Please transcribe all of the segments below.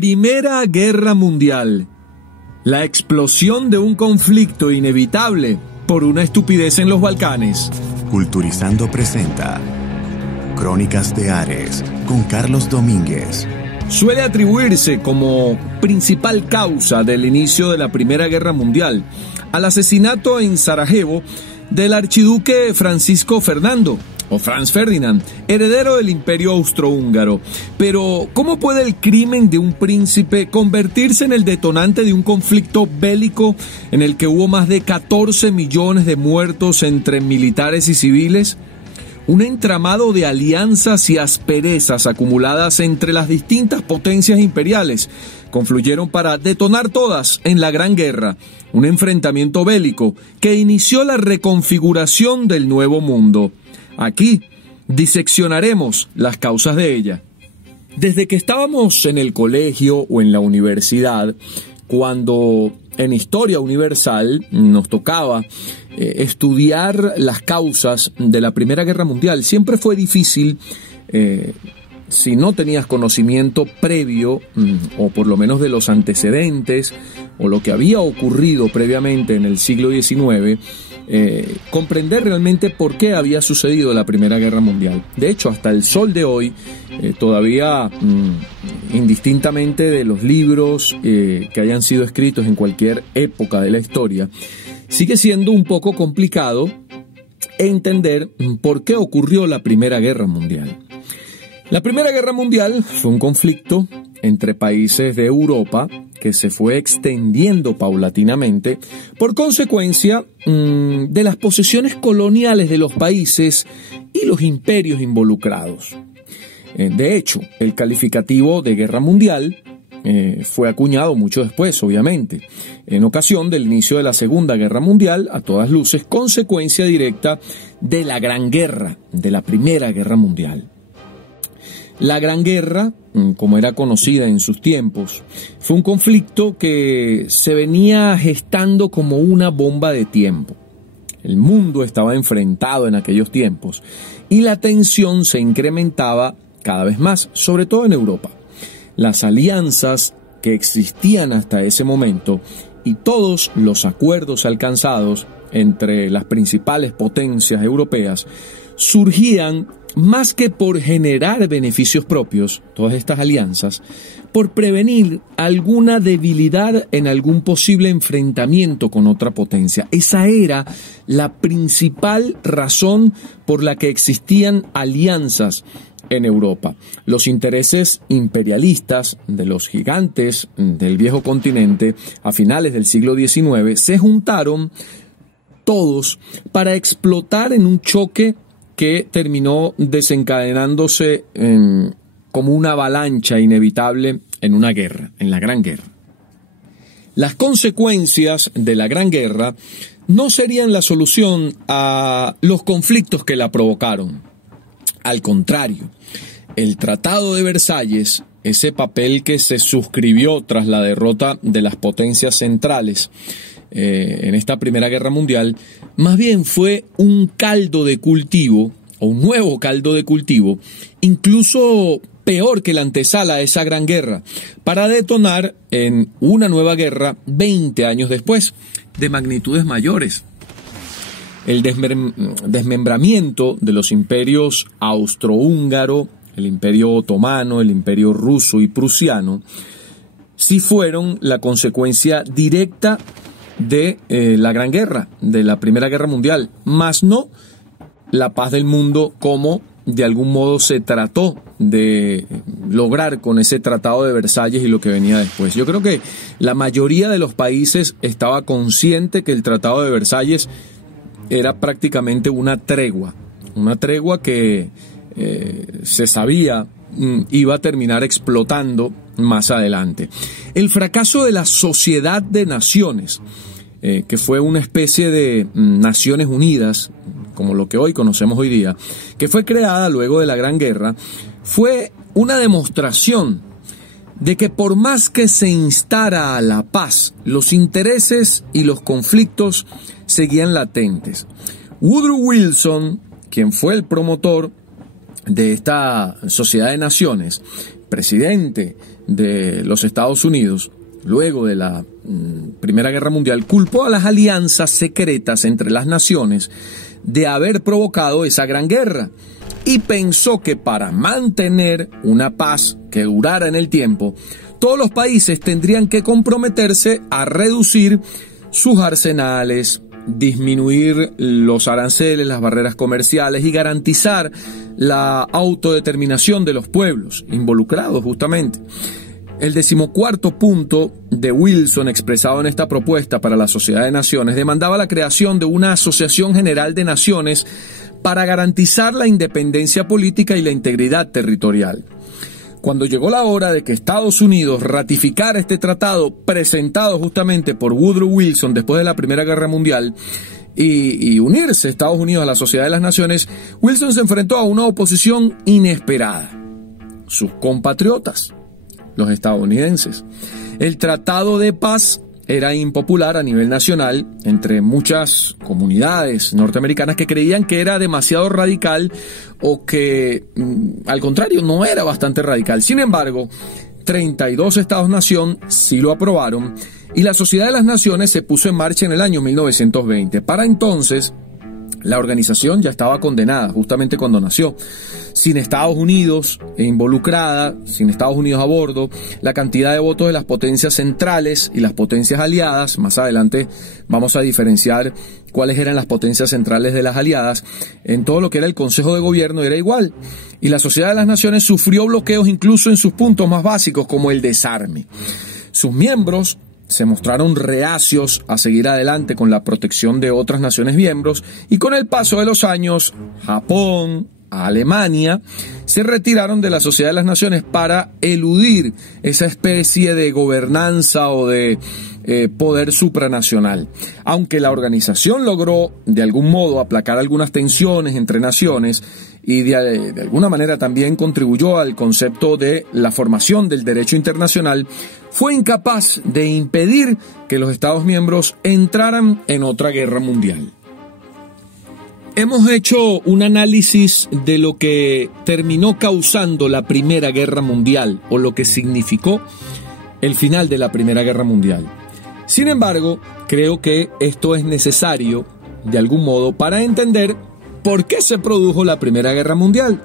Primera Guerra Mundial. La explosión de un conflicto inevitable por una estupidez en los Balcanes. Culturizando presenta Crónicas de Ares con Carlos Domínguez. Suele atribuirse como principal causa del inicio de la Primera Guerra Mundial al asesinato en Sarajevo del archiduque Francisco Fernando, o Franz Ferdinand, heredero del Imperio Austrohúngaro. Pero, ¿cómo puede el crimen de un príncipe convertirse en el detonante de un conflicto bélico en el que hubo más de 14 millones de muertos entre militares y civiles? Un entramado de alianzas y asperezas acumuladas entre las distintas potencias imperiales confluyeron para detonar todas en la Gran Guerra, un enfrentamiento bélico que inició la reconfiguración del Nuevo Mundo. Aquí diseccionaremos las causas de ella. Desde que estábamos en el colegio o en la universidad, cuando en Historia Universal nos tocaba estudiar las causas de la Primera Guerra Mundial, siempre fue difícil, si no tenías conocimiento previo, o por lo menos de los antecedentes, o lo que había ocurrido previamente en el siglo XIX, comprender realmente por qué había sucedido la Primera Guerra Mundial. De hecho, hasta el sol de hoy, todavía indistintamente de los libros que hayan sido escritos en cualquier época de la historia, sigue siendo un poco complicado entender por qué ocurrió la Primera Guerra Mundial. La Primera Guerra Mundial fue un conflicto entre países de Europa que se fue extendiendo paulatinamente por consecuencia de las posesiones coloniales de los países y los imperios involucrados. De hecho, el calificativo de guerra mundial fue acuñado mucho después, obviamente, en ocasión del inicio de la Segunda Guerra Mundial, a todas luces, consecuencia directa de la Gran Guerra, de la Primera Guerra Mundial. La Gran Guerra, como era conocida en sus tiempos, fue un conflicto que se venía gestando como una bomba de tiempo. El mundo estaba enfrentado en aquellos tiempos y la tensión se incrementaba cada vez más, sobre todo en Europa. Las alianzas que existían hasta ese momento y todos los acuerdos alcanzados entre las principales potencias europeas surgían más que por generar beneficios propios, todas estas alianzas, por prevenir alguna debilidad en algún posible enfrentamiento con otra potencia. Esa era la principal razón por la que existían alianzas en Europa. Los intereses imperialistas de los gigantes del viejo continente a finales del siglo XIX se juntaron todos para explotar en un choque que terminó desencadenándose como una avalancha inevitable en una guerra, en la Gran Guerra. Las consecuencias de la Gran Guerra no serían la solución a los conflictos que la provocaron. Al contrario, el Tratado de Versalles, ese papel que se suscribió tras la derrota de las potencias centrales en esta Primera Guerra Mundial, más bien fue un caldo de cultivo, o un nuevo caldo de cultivo, incluso peor que la antesala a esa gran guerra, para detonar en una nueva guerra 20 años después, de magnitudes mayores. El desmembramiento de los imperios austrohúngaro, el imperio otomano, el imperio ruso y prusiano, sí fueron la consecuencia directa de la Gran Guerra, de la Primera Guerra Mundial, más no la paz del mundo como de algún modo se trató de lograr con ese Tratado de Versalles y lo que venía después. Yo creo que la mayoría de los países estaba consciente que el Tratado de Versalles era prácticamente una tregua que se sabía iba a terminar explotando más adelante. El fracaso de la Sociedad de Naciones, que fue una especie de Naciones Unidas, como lo que hoy conocemos hoy día, que fue creada luego de la Gran Guerra, fue una demostración de que por más que se instara a la paz, los intereses y los conflictos seguían latentes. Woodrow Wilson, quien fue el promotor de esta Sociedad de Naciones, presidente de los Estados Unidos, luego de la Primera Guerra Mundial, culpó a las alianzas secretas entre las naciones de haber provocado esa gran guerra y pensó que para mantener una paz que durara en el tiempo, todos los países tendrían que comprometerse a reducir sus arsenales, disminuir los aranceles, las barreras comerciales y garantizar la autodeterminación de los pueblos involucrados justamente. El 14º punto de Wilson expresado en esta propuesta para la Sociedad de Naciones demandaba la creación de una Asociación General de Naciones para garantizar la independencia política y la integridad territorial. Cuando llegó la hora de que Estados Unidos ratificara este tratado presentado justamente por Woodrow Wilson después de la Primera Guerra Mundial y unirse Estados Unidos a la Sociedad de las Naciones, Wilson se enfrentó a una oposición inesperada. Sus compatriotas, los estadounidenses. El tratado de paz era impopular a nivel nacional entre muchas comunidades norteamericanas que creían que era demasiado radical o que, al contrario, no era bastante radical. Sin embargo, 32 estados-nación sí lo aprobaron y la Sociedad de las Naciones se puso en marcha en el año 1920. Para entonces, la organización ya estaba condenada, justamente cuando nació. Sin Estados Unidos involucrada, sin Estados Unidos a bordo, la cantidad de votos de las potencias centrales y las potencias aliadas, más adelante vamos a diferenciar cuáles eran las potencias centrales de las aliadas, en todo lo que era el Consejo de Gobierno era igual. Y la Sociedad de las Naciones sufrió bloqueos incluso en sus puntos más básicos, como el desarme. Sus miembros se mostraron reacios a seguir adelante con la protección de otras naciones miembros y con el paso de los años, Japón, Alemania, se retiraron de la Sociedad de las Naciones para eludir esa especie de gobernanza o de poder supranacional. Aunque la organización logró de algún modo aplacar algunas tensiones entre naciones y de alguna manera también contribuyó al concepto de la formación del derecho internacional, fue incapaz de impedir que los Estados miembros entraran en otra guerra mundial. Hemos hecho un análisis de lo que terminó causando la Primera Guerra Mundial o lo que significó el final de la Primera Guerra Mundial. Sin embargo, creo que esto es necesario de algún modo para entender por qué se produjo la Primera Guerra Mundial.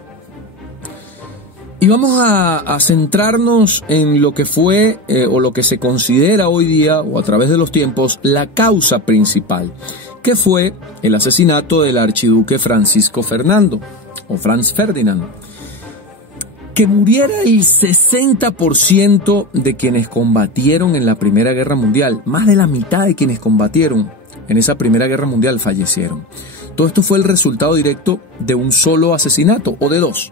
Y vamos a centrarnos en lo que fue o lo que se considera hoy día o a través de los tiempos la causa principal, que fue el asesinato del archiduque Francisco Fernando o Franz Ferdinand. Que muriera el 60% de quienes combatieron en la Primera Guerra Mundial, más de la mitad de quienes combatieron en esa Primera Guerra Mundial fallecieron. Todo esto fue el resultado directo de un solo asesinato o de dos.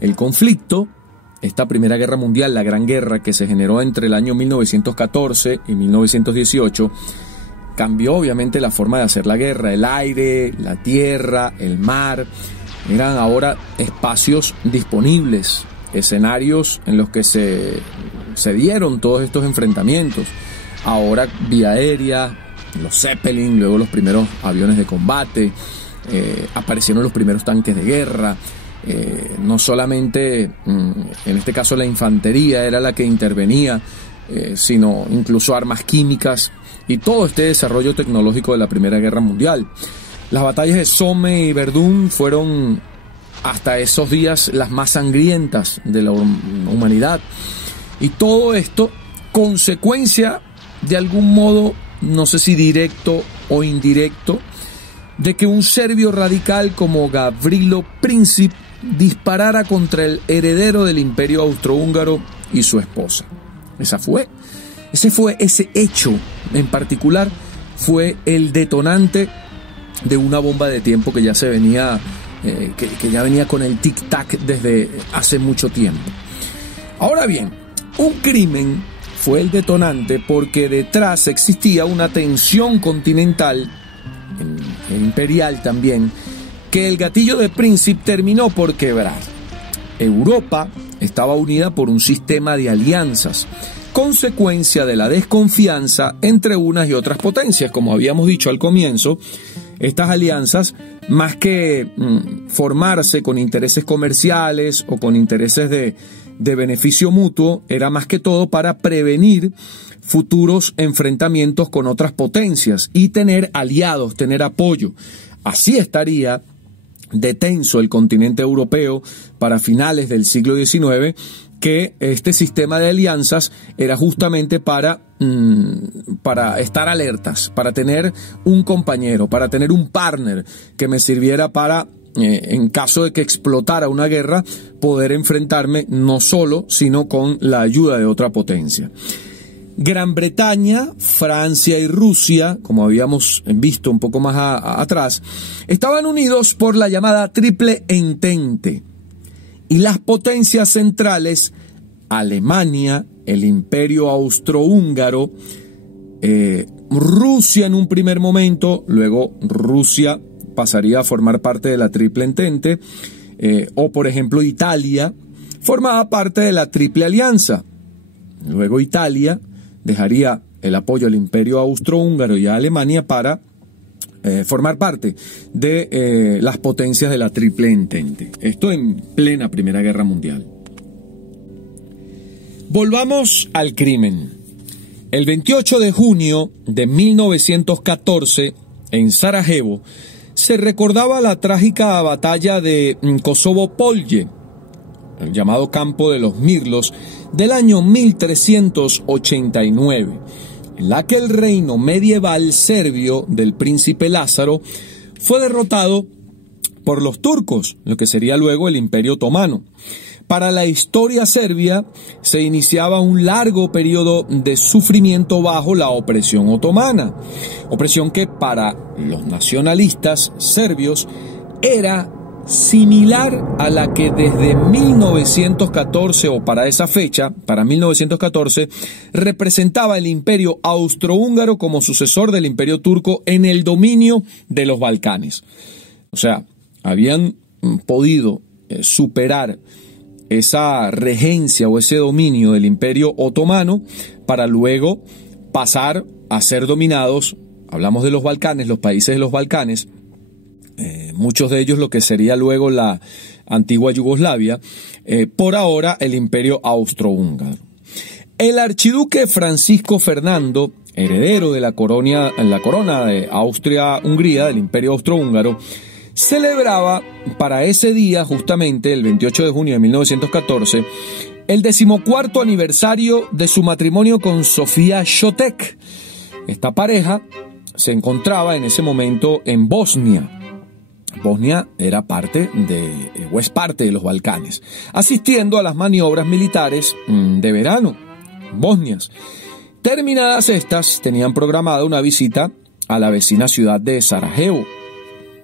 El conflicto, esta Primera Guerra Mundial, la Gran Guerra que se generó entre el año 1914 y 1918, cambió obviamente la forma de hacer la guerra. El aire, la tierra, el mar, eran ahora espacios disponibles, escenarios en los que se dieron todos estos enfrentamientos. Ahora vía aérea, los Zeppelin, luego los primeros aviones de combate, aparecieron los primeros tanques de guerra. No solamente, en este caso la infantería era la que intervenía, sino incluso armas químicas y todo este desarrollo tecnológico de la Primera Guerra Mundial. Las batallas de Somme y Verdún fueron hasta esos días las más sangrientas de la humanidad. Y todo esto consecuencia de algún modo, no sé si directo o indirecto, de que un serbio radical como Gavrilo Princip disparara contra el heredero del Imperio Austrohúngaro y su esposa. Ese hecho en particular fue el detonante de una bomba de tiempo que ya se venía, que ya venía con el tic-tac desde hace mucho tiempo. Ahora bien, un crimen fue el detonante porque detrás existía una tensión continental, imperial también, que el gatillo de Princip terminó por quebrar. Europa estaba unida por un sistema de alianzas, consecuencia de la desconfianza entre unas y otras potencias. Como habíamos dicho al comienzo, estas alianzas, más que formarse con intereses comerciales o con intereses de de beneficio mutuo, era más que todo para prevenir futuros enfrentamientos con otras potencias y tener aliados, tener apoyo. Así estaría de tenso el continente europeo para finales del siglo XIX, que este sistema de alianzas era justamente para estar alertas, para tener un compañero, para tener un partner que me sirviera para, en caso de que explotara una guerra, poder enfrentarme no solo, sino con la ayuda de otra potencia. Gran Bretaña, Francia y Rusia, como habíamos visto un poco más atrás, estaban unidos por la llamada Triple Entente. Y las potencias centrales, Alemania, el Imperio Austrohúngaro, Rusia en un primer momento, luego Rusia pasaría a formar parte de la Triple Entente, o por ejemplo Italia, formaba parte de la Triple Alianza. Luego Italia dejaría el apoyo al Imperio Austrohúngaro y a Alemania para formar parte de las potencias de la Triple Entente. Esto en plena Primera Guerra Mundial. Volvamos al crimen. El 28 de junio de 1914, en Sarajevo, se recordaba la trágica batalla de Kosovo-Polje, el llamado Campo de los Mirlos, del año 1389, en la que el reino medieval serbio del príncipe Lázaro fue derrotado por los turcos, lo que sería luego el Imperio Otomano. Para la historia serbia se iniciaba un largo periodo de sufrimiento bajo la opresión otomana, opresión que para los nacionalistas serbios era similar a la que desde 1914 o para esa fecha, para 1914, representaba el Imperio Austrohúngaro como sucesor del Imperio Turco en el dominio de los Balcanes. O sea, habían podido superar esa regencia o ese dominio del Imperio Otomano para luego pasar a ser dominados, hablamos de los Balcanes, los países de los Balcanes, muchos de ellos lo que sería luego la antigua Yugoslavia, por ahora el Imperio Austrohúngaro. El archiduque Francisco Fernando, heredero de la corona de Austria-Hungría, del Imperio Austrohúngaro, celebraba para ese día, justamente el 28 de junio de 1914, el 14º aniversario de su matrimonio con Sofía Šotek. Esta pareja se encontraba en ese momento en Bosnia. Bosnia era parte o es parte de los Balcanes, asistiendo a las maniobras militares de verano, Bosnias. Terminadas estas, tenían programada una visita a la vecina ciudad de Sarajevo,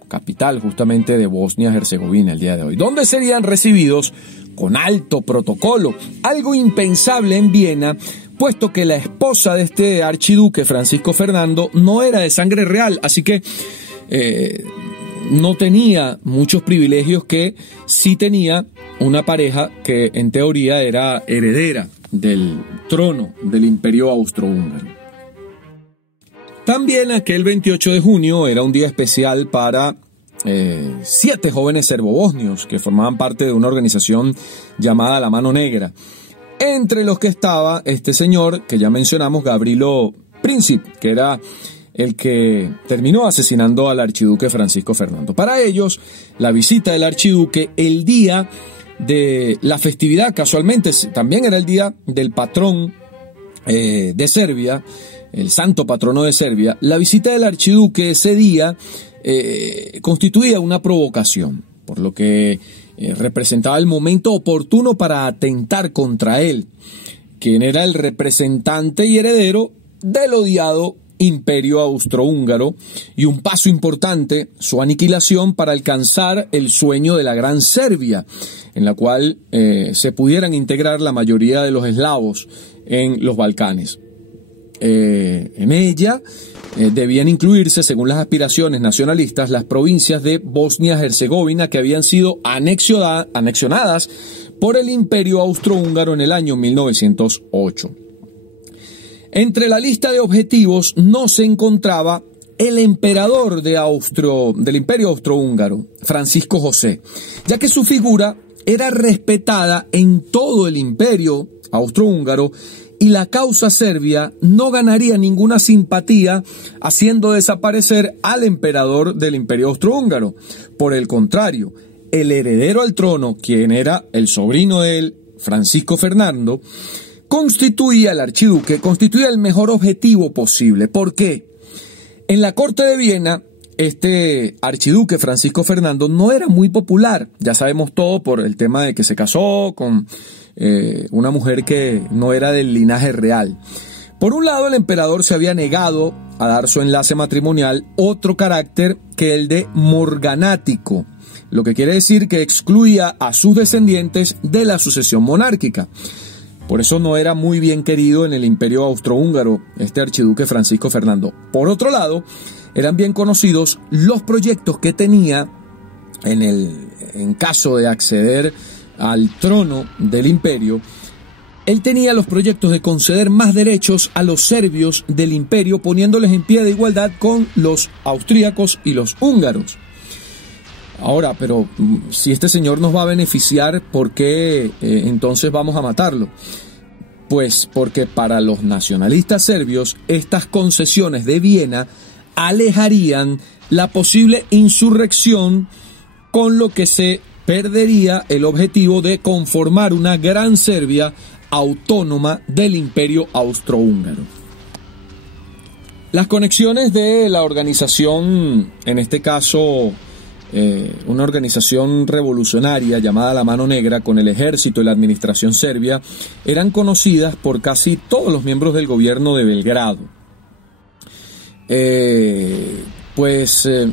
capital justamente de Bosnia-Herzegovina el día de hoy, donde serían recibidos con alto protocolo, algo impensable en Viena, puesto que la esposa de este archiduque, Francisco Fernando, no era de sangre real, así que no tenía muchos privilegios que sí tenía una pareja que en teoría era heredera del trono del Imperio Austrohúngaro. También aquel 28 de junio era un día especial para 7 jóvenes serbobosnios que formaban parte de una organización llamada La Mano Negra, entre los que estaba este señor que ya mencionamos, Gavrilo Princip, que era el que terminó asesinando al archiduque Francisco Fernando. Para ellos, la visita del archiduque, el día de la festividad, casualmente también era el día del patrón de Serbia, el santo patrono de Serbia, la visita del archiduque ese día constituía una provocación, por lo que representaba el momento oportuno para atentar contra él, quien era el representante y heredero del odiado Imperio Austrohúngaro, y un paso importante, su aniquilación para alcanzar el sueño de la Gran Serbia, en la cual se pudieran integrar la mayoría de los eslavos en los Balcanes. En ella debían incluirse, según las aspiraciones nacionalistas, las provincias de Bosnia-Herzegovina que habían sido anexionadas por el Imperio Austrohúngaro en el año 1908. Entre la lista de objetivos no se encontraba el emperador del Imperio Austrohúngaro, Francisco José, ya que su figura era respetada en todo el imperio austrohúngaro y la causa serbia no ganaría ninguna simpatía haciendo desaparecer al emperador del imperio austrohúngaro. Por el contrario, el heredero al trono, quien era el sobrino de él, Francisco Fernando, constituía el mejor objetivo posible. ¿Por qué? En la corte de Viena, este archiduque Francisco Fernando no era muy popular. Ya sabemos todo por el tema de que se casó con una mujer que no era del linaje real. Por un lado, el emperador se había negado a dar su enlace matrimonial otro carácter que el de morganático, lo que quiere decir que excluía a sus descendientes de la sucesión monárquica. Por eso no era muy bien querido en el imperio austrohúngaro este archiduque Francisco Fernando. Por otro lado, eran bien conocidos los proyectos que tenía en caso de acceder al trono del imperio. Él tenía los proyectos de conceder más derechos a los serbios del imperio, poniéndoles en pie de igualdad con los austríacos y los húngaros. Ahora, pero si este señor nos va a beneficiar, ¿por qué entonces vamos a matarlo? Pues porque para los nacionalistas serbios, estas concesiones de Viena alejarían la posible insurrección, con lo que se perdería el objetivo de conformar una gran Serbia autónoma del imperio austrohúngaro. Las conexiones de la organización, en este caso una organización revolucionaria llamada La Mano Negra, con el ejército y la administración serbia, eran conocidas por casi todos los miembros del gobierno de Belgrado.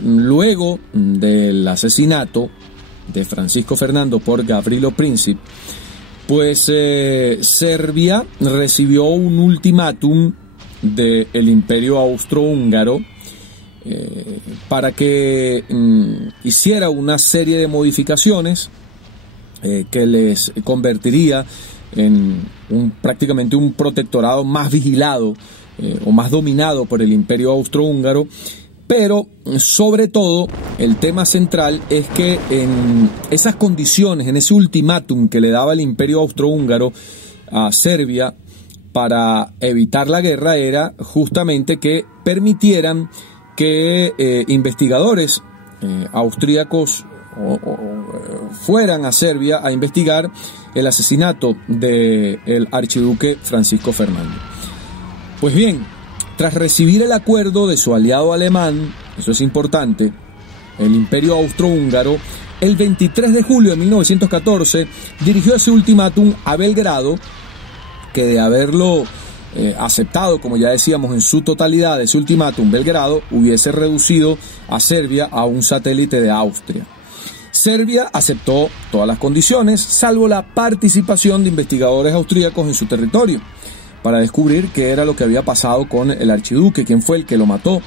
Luego del asesinato de Francisco Fernando por Gavrilo Princip, Serbia recibió un ultimátum del imperio austrohúngaro para que hiciera una serie de modificaciones que les convertiría en prácticamente un protectorado más vigilado o más dominado por el imperio austrohúngaro. Pero sobre todo el tema central es que en esas condiciones, en ese ultimátum que le daba el imperio austrohúngaro a Serbia para evitar la guerra, era justamente que permitieran que investigadores austríacos fueran a Serbia a investigar el asesinato del archiduque Francisco Fernando. Pues bien, tras recibir el acuerdo de su aliado alemán, eso es importante, el imperio austrohúngaro, el 23 de julio de 1914 dirigió ese ultimátum a Belgrado, que de haberlo aceptado, como ya decíamos, en su totalidad, ese ultimátum, Belgrado hubiese reducido a Serbia a un satélite de Austria. Serbia aceptó todas las condiciones, salvo la participación de investigadores austríacos en su territorio, para descubrir qué era lo que había pasado con el archiduque, quién fue el que lo mató.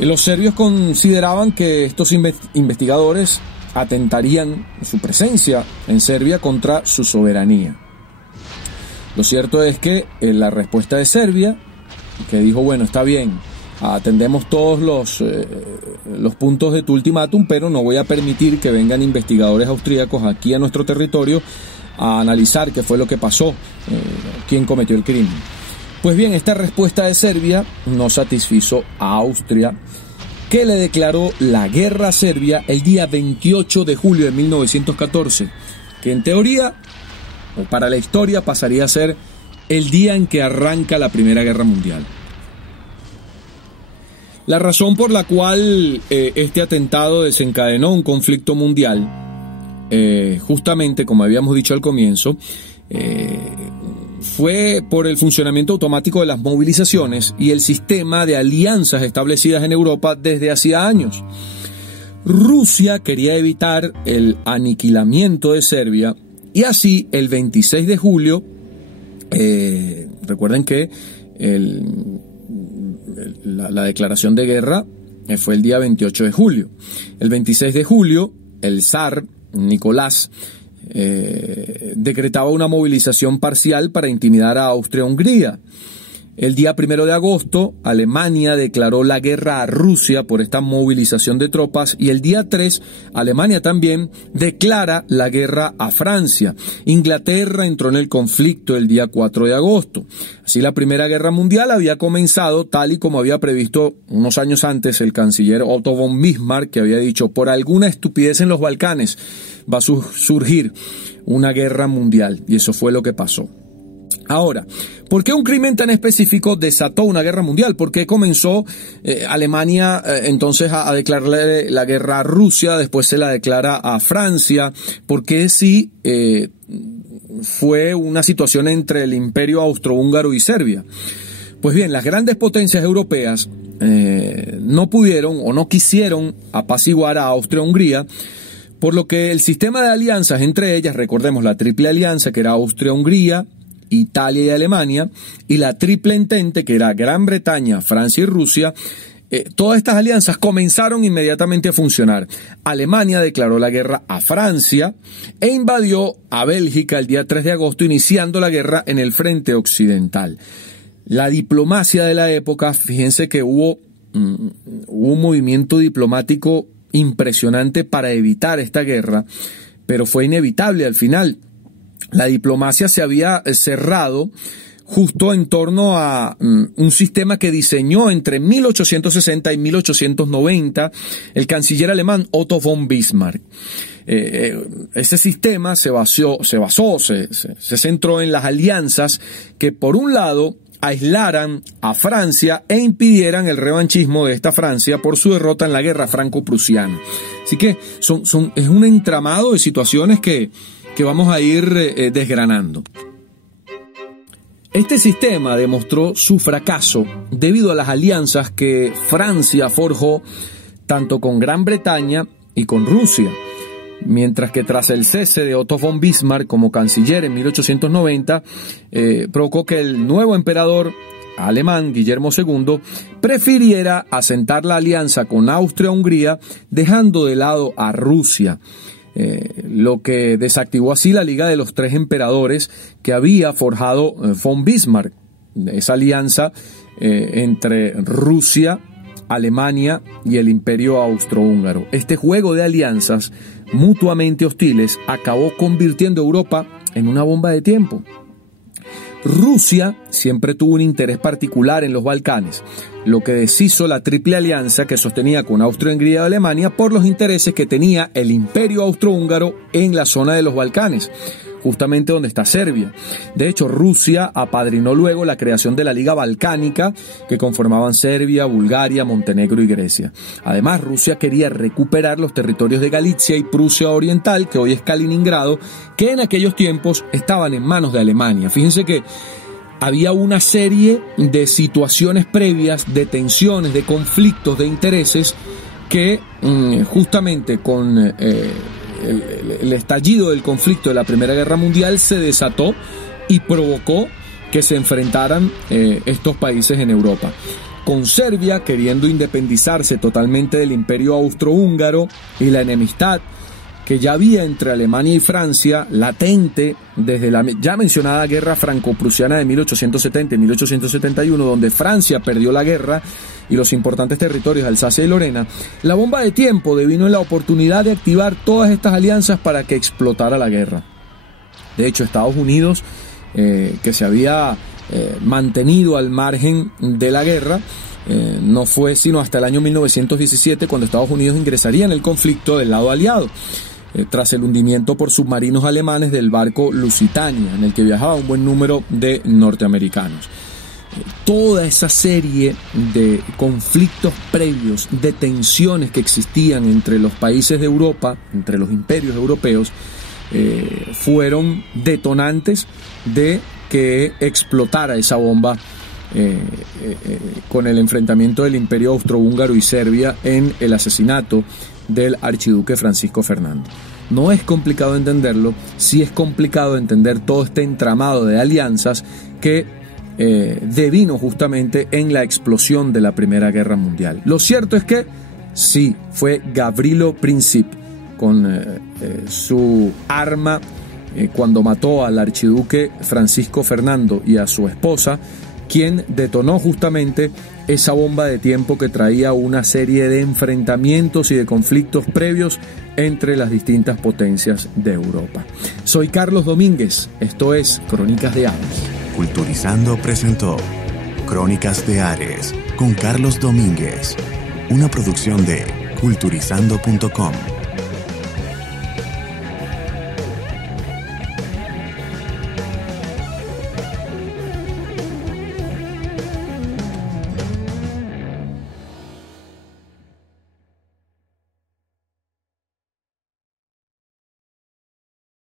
Los serbios consideraban que estos investigadores atentarían su presencia en Serbia contra su soberanía. Lo cierto es que la respuesta de Serbia, que dijo, bueno, está bien, atendemos todos los puntos de tu ultimátum, pero no voy a permitir que vengan investigadores austríacos aquí a nuestro territorio a analizar qué fue lo que pasó, quién cometió el crimen. Pues bien, esta respuesta de Serbia no satisfizo a Austria, que le declaró la guerra a Serbia el día 28 de julio de 1914, que en teoría, o para la historia, pasaría a ser el día en que arranca la Primera Guerra Mundial. La razón por la cual este atentado desencadenó un conflicto mundial, justamente como habíamos dicho al comienzo, fue por el funcionamiento automático de las movilizaciones y el sistema de alianzas establecidas en Europa desde hacía años. Rusia quería evitar el aniquilamiento de Serbia y así el 26 de julio, recuerden que la declaración de guerra fue el día 28 de julio. El 26 de julio, el zar Nicolás decretaba una movilización parcial para intimidar a Austria-Hungría. El día 1 de agosto, Alemania declaró la guerra a Rusia por esta movilización de tropas, y el día 3, Alemania también declara la guerra a Francia. Inglaterra entró en el conflicto el día 4 de agosto. Así, la Primera Guerra Mundial había comenzado tal y como había previsto unos años antes el canciller Otto von Bismarck, que había dicho: por alguna estupidez en los Balcanes va a surgir una guerra mundial, y eso fue lo que pasó. Ahora, ¿por qué un crimen tan específico desató una guerra mundial? ¿Por qué comenzó Alemania entonces a declararle la guerra a Rusia, después se la declara a Francia? ¿Por qué si fue una situación entre el Imperio Austrohúngaro y Serbia? Pues bien, las grandes potencias europeas no pudieron o no quisieron apaciguar a Austria-Hungría, por lo que el sistema de alianzas entre ellas, recordemos la Triple Alianza, que era Austria-Hungría, Italia y Alemania, y la Triple Entente, que era Gran Bretaña, Francia y Rusia, todas estas alianzas comenzaron inmediatamente a funcionar. Alemania declaró la guerra a Francia e invadió a Bélgica el día 3 de agosto, iniciando la guerra en el frente occidental. La diplomacia de la época, fíjense que hubo un movimiento diplomático impresionante para evitar esta guerra, pero fue inevitable al final. La diplomacia se había cerrado justo en torno a un sistema que diseñó entre 1860 y 1890 el canciller alemán Otto von Bismarck. Ese sistema se centró en las alianzas que, por un lado, aislaran a Francia e impidieran el revanchismo de esta Francia por su derrota en la guerra franco-prusiana. Así que es un entramado de situaciones que vamos a ir desgranando. Este sistema demostró su fracaso debido a las alianzas que Francia forjó tanto con Gran Bretaña y con Rusia, mientras que tras el cese de Otto von Bismarck como canciller en 1890, provocó que el nuevo emperador alemán, Guillermo II, prefiriera asentar la alianza con Austria-Hungría, dejando de lado a Rusia. Lo que desactivó así la Liga de los Tres Emperadores que había forjado von Bismarck, esa alianza entre Rusia, Alemania y el Imperio Austrohúngaro. Este juego de alianzas mutuamente hostiles acabó convirtiendo a Europa en una bomba de tiempo. Rusia siempre tuvo un interés particular en los Balcanes, lo que deshizo la Triple Alianza que sostenía con Austria-Hungría y Alemania por los intereses que tenía el Imperio Austrohúngaro en la zona de los Balcanes, justamente donde está Serbia. De hecho, Rusia apadrinó luego la creación de la Liga Balcánica, que conformaban Serbia, Bulgaria, Montenegro y Grecia. Además, Rusia quería recuperar los territorios de Galicia y Prusia Oriental, que hoy es Kaliningrado, que en aquellos tiempos estaban en manos de Alemania. Fíjense que había una serie de situaciones previas, de tensiones, de conflictos, de intereses, que justamente con el estallido del conflicto de la Primera Guerra Mundial se desató y provocó que se enfrentaran estos países en Europa. Con Serbia queriendo independizarse totalmente del Imperio Austrohúngaro y la enemistad que ya había entre Alemania y Francia, latente desde la ya mencionada guerra franco-prusiana de 1870 y 1871, donde Francia perdió la guerra y los importantes territorios de Alsacia y Lorena, la bomba de tiempo devino en la oportunidad de activar todas estas alianzas para que explotara la guerra. De hecho, Estados Unidos, que se había mantenido al margen de la guerra, no fue sino hasta el año 1917 cuando Estados Unidos ingresaría en el conflicto del lado aliado, tras el hundimiento por submarinos alemanes del barco Lusitania, en el que viajaba un buen número de norteamericanos. Toda esa serie de conflictos previos, de tensiones que existían entre los países de Europa, entre los imperios europeos, fueron detonantes de que explotara esa bomba con el enfrentamiento del Imperio Austrohúngaro y Serbia en el asesinato del archiduque Francisco Fernando. No es complicado entenderlo, sí es complicado entender todo este entramado de alianzas que devino justamente en la explosión de la Primera Guerra Mundial. Lo cierto es que sí, fue Gavrilo Princip con su arma cuando mató al archiduque Francisco Fernando y a su esposa, quien detonó justamente esa bomba de tiempo que traía una serie de enfrentamientos y de conflictos previos entre las distintas potencias de Europa. Soy Carlos Domínguez, esto es Crónicas de Ares. Culturizando presentó Crónicas de Ares con Carlos Domínguez, una producción de culturizando.com.